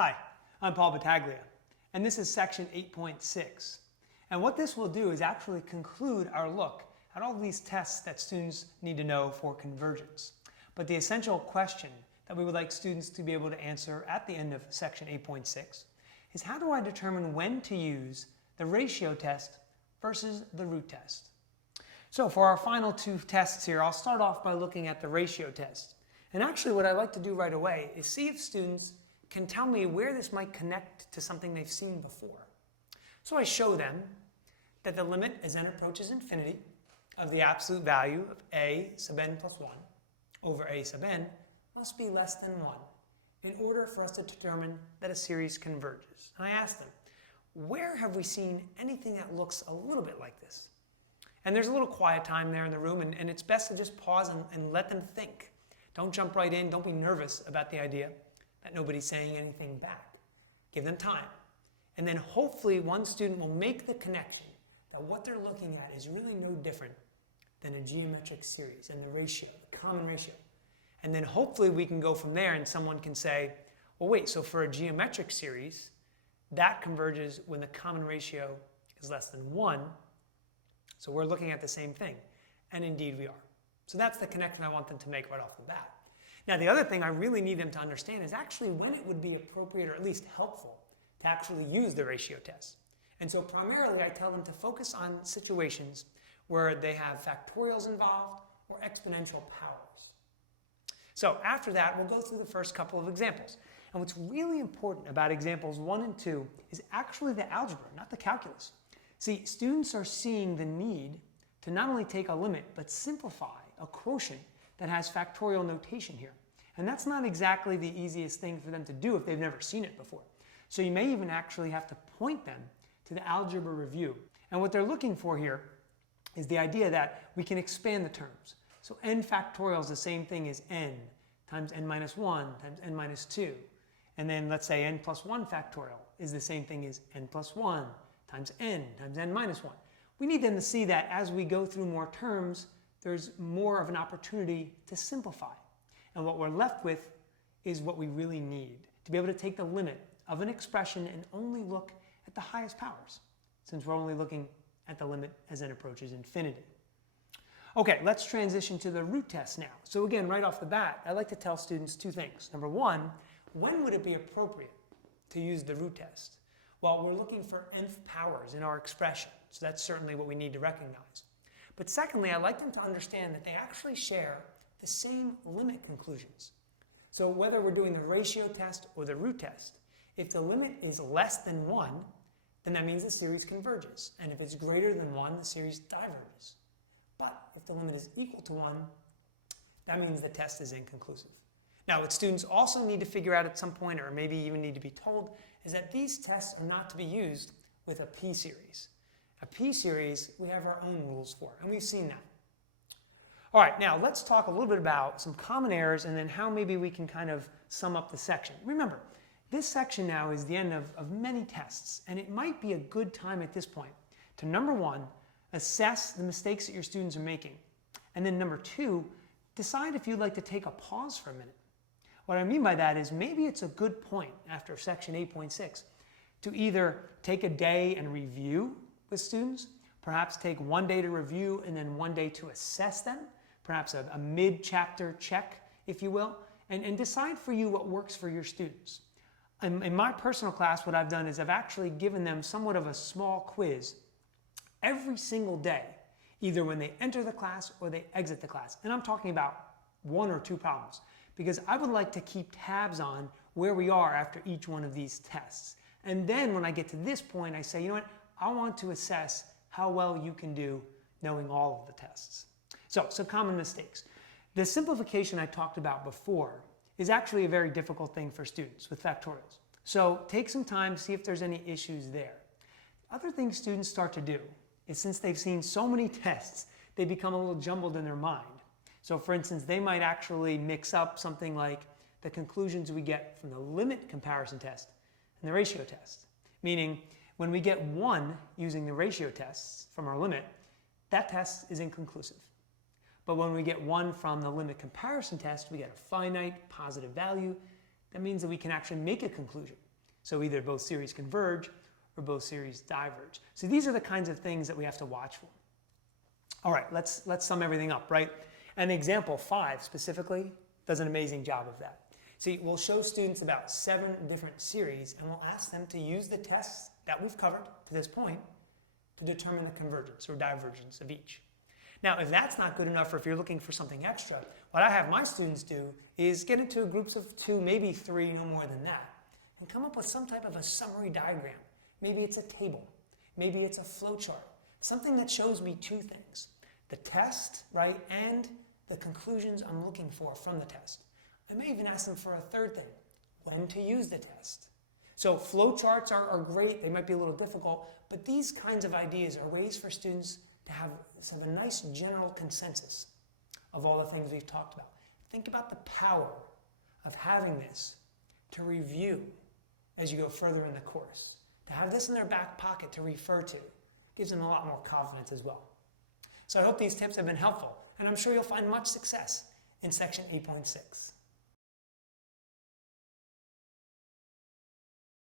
Hi, I'm Paul Battaglia, and this is section 8.6. And what this will do is actually conclude our look at all these tests that students need to know for convergence. But the essential question that we would like students to be able to answer at the end of section 8.6 is, how do I determine when to use the ratio test versus the root test? So for our final two tests here, I'll start off by looking at the ratio test. And actually what I'd like to do right away is see if students can tell me where this might connect to something they've seen before. So I show them that the limit as n approaches infinity of the absolute value of a sub n plus 1 over a sub n must be less than 1 in order for us to determine that a series converges. And I ask them, where have we seen anything that looks a little bit like this? And there's a little quiet time there in the room, and it's best to just pause and let them think. Don't jump right in. Don't be nervous about the idea that nobody's saying anything back. Give them time. And then hopefully one student will make the connection that what they're looking at is really no different than a geometric series and the ratio, the common ratio. And then hopefully we can go from there and someone can say, well, wait, so for a geometric series, that converges when the common ratio is less than 1. So we're looking at the same thing. And indeed we are. So that's the connection I want them to make right off the bat. Now, the other thing I really need them to understand is actually when it would be appropriate, or at least helpful, to actually use the ratio test. And so primarily I tell them to focus on situations where they have factorials involved or exponential powers. So after that, we'll go through the first couple of examples. And what's really important about examples 1 and 2 is actually the algebra, not the calculus. See, students are seeing the need to not only take a limit, but simplify a quotient that has factorial notation here. And that's not exactly the easiest thing for them to do if they've never seen it before. So you may even actually have to point them to the algebra review. And what they're looking for here is the idea that we can expand the terms. So n factorial is the same thing as n times n minus 1 times n minus 2. And then let's say n plus 1 factorial is the same thing as n plus 1 times n minus 1. We need them to see that as we go through more terms, there's more of an opportunity to simplify. And what we're left with is what we really need, to be able to take the limit of an expression and only look at the highest powers, since we're only looking at the limit as n approaches infinity. Okay, let's transition to the root test now. So again, right off the bat, I like to tell students two things. Number one, when would it be appropriate to use the root test? Well, we're looking for nth powers in our expression, so that's certainly what we need to recognize. But secondly, I like them to understand that they actually share the same limit conclusions. So whether we're doing the ratio test or the root test, if the limit is less than 1, then that means the series converges. And if it's greater than 1, the series diverges. But if the limit is equal to 1, that means the test is inconclusive. Now, what students also need to figure out at some point, or maybe even need to be told, is that these tests are not to be used with a p-series. A p-series, we have our own rules for, and we've seen that. All right, now let's talk a little bit about some common errors and then how maybe we can kind of sum up the section. Remember, this section now is the end of many tests, and it might be a good time at this point to, number one, assess the mistakes that your students are making. And then number two, decide if you'd like to take a pause for a minute. What I mean by that is maybe it's a good point after section 8.6 to either take a day and review with students, perhaps take 1 day to review and then 1 day to assess them, perhaps a mid-chapter check, if you will, and decide for you what works for your students. In my personal class, what I've done is I've actually given them somewhat of a small quiz every single day, either when they enter the class or they exit the class. And I'm talking about 1 or 2 problems, because I would like to keep tabs on where we are after each one of these tests. And then when I get to this point, I say, you know what, I want to assess how well you can do knowing all of the tests. So some common mistakes. The simplification I talked about before is actually a very difficult thing for students with factorials. So take some time, see if there's any issues there. Other things students start to do is, since they've seen so many tests, they become a little jumbled in their mind. So for instance, they might actually mix up something like the conclusions we get from the limit comparison test and the ratio test. Meaning, when we get 1 using the ratio tests from our limit, that test is inconclusive. But when we get 1 from the limit comparison test, we get a finite positive value. That means that we can actually make a conclusion. So either both series converge or both series diverge. So these are the kinds of things that we have to watch for. All right, let's sum everything up, right? And example 5 specifically does an amazing job of that. See, we'll show students about 7 different series, and we'll ask them to use the tests that we've covered to this point to determine the convergence or divergence of each. Now, if that's not good enough, or if you're looking for something extra, what I have my students do is get into groups of 2, maybe 3, no more than that, and come up with some type of a summary diagram. Maybe it's a table. Maybe it's a flowchart. Something that shows me 2 things. The test, right, and the conclusions I'm looking for from the test. I may even ask them for a 3rd thing, when to use the test. So flowcharts are great. They might be a little difficult, but these kinds of ideas are ways for students to have a nice general consensus of all the things we've talked about. Think about the power of having this to review as you go further in the course. To have this in their back pocket to refer to gives them a lot more confidence as well. So I hope these tips have been helpful, and I'm sure you'll find much success in section 8.6.